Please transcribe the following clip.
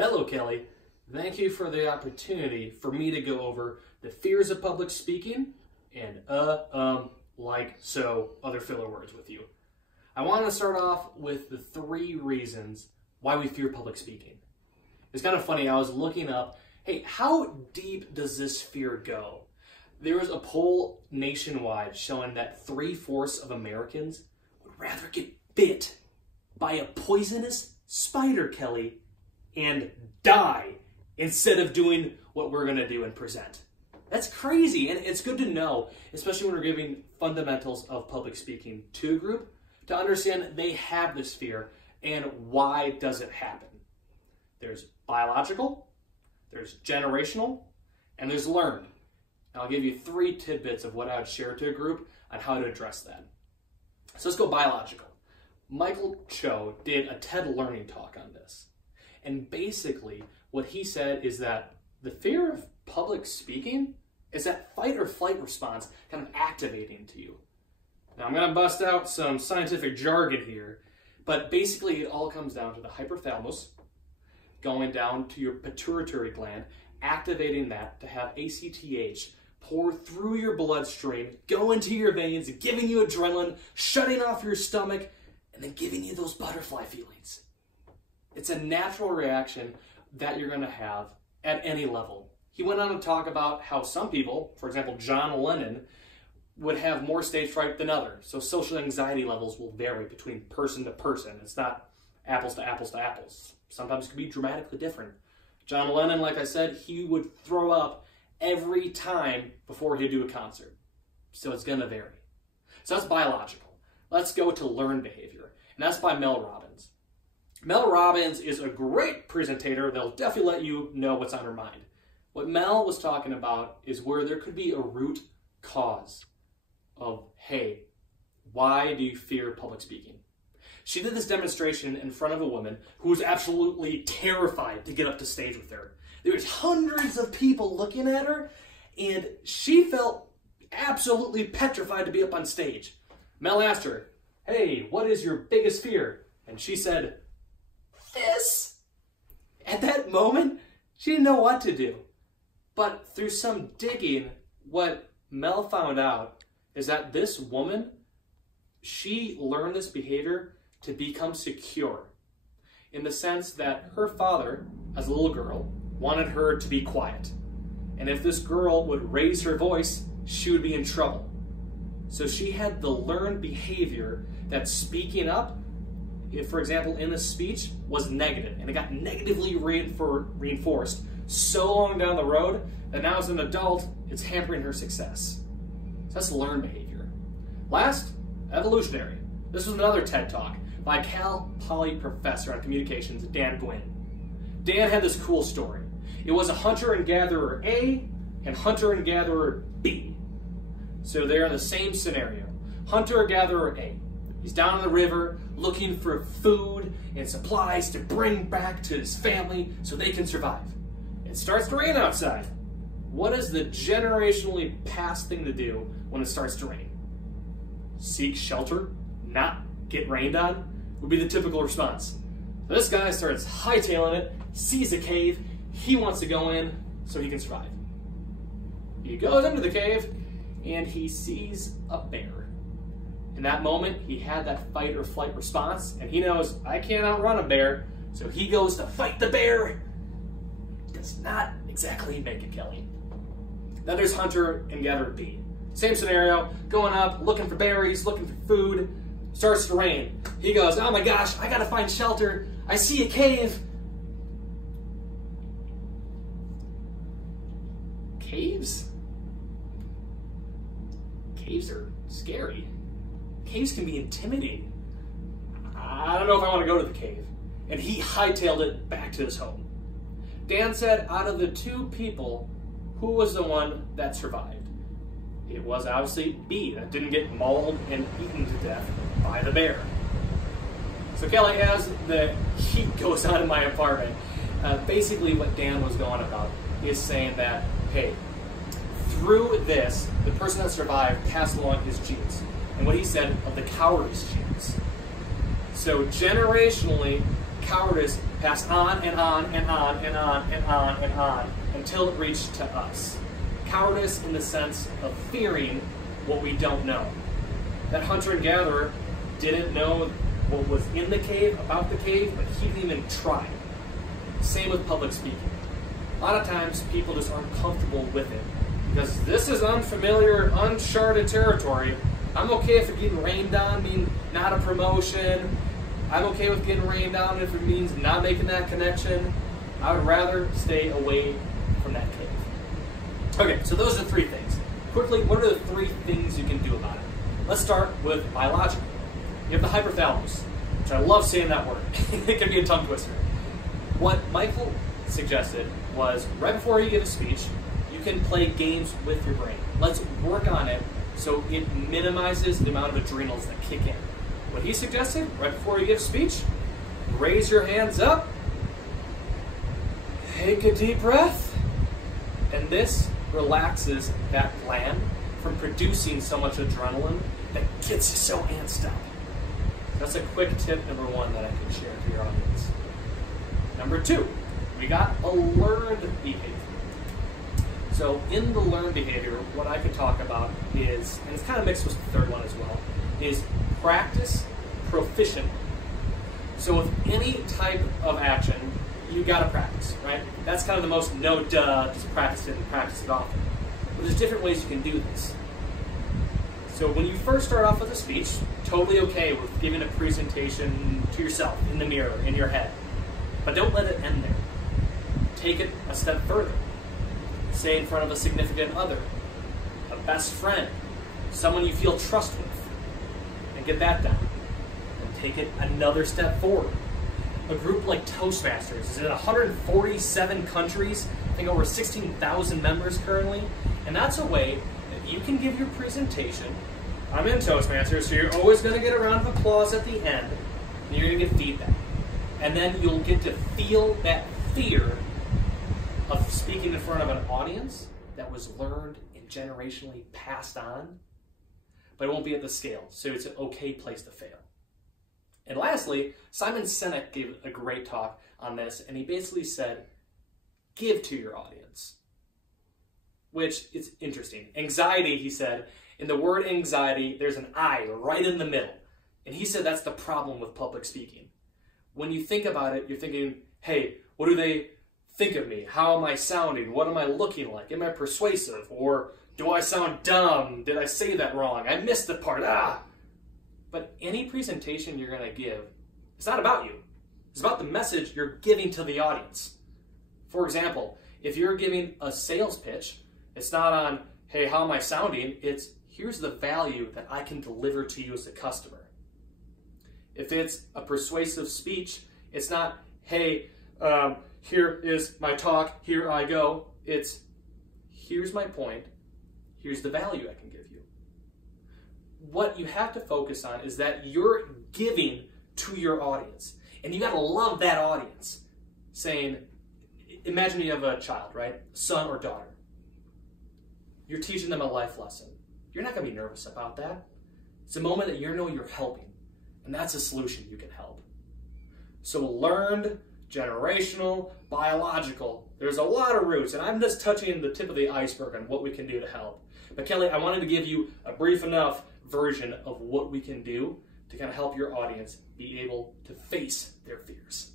Hello, Kelly. Thank you for the opportunity for me to go over the fears of public speaking and like so other filler words with you. I want to start off with the 3 reasons why we fear public speaking. It's kind of funny, I was looking up, hey, how deep does this fear go? There was a poll nationwide showing that 3/4 of Americans would rather get bit by a poisonous spider, Kelly, and die instead of doing what we're going to do and present. That's crazy, and it's good to know, especially when we're giving fundamentals of public speaking to a group, to understand they have this fear and why does it happen. There's biological, there's generational, and there's learned. And I'll give you 3 tidbits of what I would share to a group on how to address that. So let's go biological. Michael Cho did a TED Learning talk on this. And basically, what he said is that the fear of public speaking is that fight or flight response kind of activating to you. Now, I'm going to bust out some scientific jargon here, but basically it all comes down to the hypothalamus going down to your pituitary gland, activating that to have ACTH pour through your bloodstream, go into your veins, giving you adrenaline, shutting off your stomach, and then giving you those butterfly feelings. It's a natural reaction that you're going to have at any level. He went on to talk about how some people, for example, John Lennon, would have more stage fright than others. So social anxiety levels will vary between person to person. It's not apples to apples to apples. Sometimes it can be dramatically different. John Lennon, like I said, he would throw up every time before he'd do a concert. So it's going to vary. So that's biological. Let's go to learned behavior. And that's by Mel Robbins. Mel Robbins is a great presentator that'll definitely let you know what's on her mind. What Mel was talking about is where there could be a root cause of, hey, why do you fear public speaking? She did this demonstration in front of a woman who was absolutely terrified to get up to stage with her. There was hundreds of people looking at her, and she felt absolutely petrified to be up on stage. Mel asked her, hey, what is your biggest fear? And she said, this. At that moment, she didn't know what to do. But through some digging, what Mel found out is that this woman, she learned this behavior to become secure, in the sense that her father, as a little girl, wanted her to be quiet. And if this girl would raise her voice, she would be in trouble. So she had the learned behavior that speaking up, if, for example, in a speech, was negative, and it got negatively reinforced so long down the road that now as an adult, it's hampering her success. So that's learned behavior. Last, evolutionary. This was another TED Talk by Cal Poly professor on communications, Dan Gwynn. Dan had this cool story. It was a hunter and gatherer A and hunter and gatherer B. So they're in the same scenario. Hunter gatherer A. He's down in the river looking for food and supplies to bring back to his family so they can survive. It starts to rain outside. What is the generationally past thing to do when it starts to rain? Seek shelter, not get rained on, would be the typical response. So this guy starts hightailing it, sees a cave, he wants to go in so he can survive. He goes into the cave and he sees a bear. In that moment, he had that fight or flight response, and he knows, I can't outrun a bear, so he goes to fight the bear. Does not exactly make it, Kelly. Then there's hunter and gatherer B. Same scenario, going up, looking for berries, looking for food, starts to rain. He goes, oh my gosh, I gotta find shelter. I see a cave. Caves? Caves are scary. Caves can be intimidating. I don't know if I want to go to the cave. And he hightailed it back to his home. Dan said out of the 2 people, who was the one that survived? It was obviously B, that didn't get mauled and eaten to death by the bear. So Kelly, as the heat goes on in my apartment, basically what Dan was going about is saying that, hey, through this, the person that survived passed along his genes. And what he said of the cowardice genes. So generationally, cowardice passed on and on and on and on and on and on until it reached to us. Cowardice in the sense of fearing what we don't know. That hunter and gatherer didn't know what was in the cave, about the cave, but he didn't even try. Same with public speaking. A lot of times people just aren't comfortable with it because this is unfamiliar, uncharted territory. I'm okay if it getting rained on means not a promotion. I'm okay with getting rained on if it means not making that connection. I would rather stay away from that cave. Okay, so those are the three things. Quickly, what are the three things you can do about it? Let's start with biological. You have the hypothalamus, which I love saying that word. It can be a tongue twister. What Michael suggested was right before you give a speech, you can play games with your brain. Let's work on it so it minimizes the amount of adrenals that kick in. What he suggested, right before you give a speech, raise your hands up, take a deep breath, and this relaxes that gland from producing so much adrenaline that gets you so antsed up. That's a quick tip number one that I can share to your audience. Number two, we got a learned behavior. So in the learned behavior, what I can talk about is, and it's kind of mixed with the third one as well, is practice proficiently. So with any type of action, you gotta practice, right? That's kind of the most no duh, just practice it and practice it often. But there's different ways you can do this. So when you first start off with a speech, totally okay with giving a presentation to yourself in the mirror, in your head. But don't let it end there. Take it a step further. Say in front of a significant other, a best friend, someone you feel trust with, and get that done. And take it another step forward. A group like Toastmasters is in 147 countries, I think over 16,000 members currently, and that's a way that you can give your presentation. I'm in Toastmasters, so you're always going to get a round of applause at the end, and you're going to get feedback. And then you'll get to feel that fear of speaking in front of an audience that was learned and generationally passed on, but it won't be at the scale, so it's an okay place to fail. And lastly, Simon Sinek gave a great talk on this, and he basically said, give to your audience, which is interesting. Anxiety, he said, in the word anxiety, there's an I right in the middle. And he said that's the problem with public speaking. When you think about it, you're thinking, hey, what do they think of me? How am I sounding? What am I looking like? Am I persuasive? Or do I sound dumb? Did I say that wrong? I missed the part. But any presentation you're going to give, it's not about you. It's about the message you're giving to the audience. For example, if you're giving a sales pitch, it's not on, hey, how am I sounding? It's, here's the value that I can deliver to you as a customer. If it's a persuasive speech, it's not, hey, here is my talk, here I go. It's, here's my point, here's the value I can give you. What you have to focus on is that you're giving to your audience. And you gotta love that audience. Saying, imagine you have a child, right? Son or daughter. You're teaching them a life lesson. You're not gonna be nervous about that. It's a moment that you know you're helping. And that's a solution you can help. So learned, generational, biological. There's a lot of roots, and I'm just touching the tip of the iceberg on what we can do to help. But Kelly, I wanted to give you a brief enough version of what we can do to kind of help your audience be able to face their fears.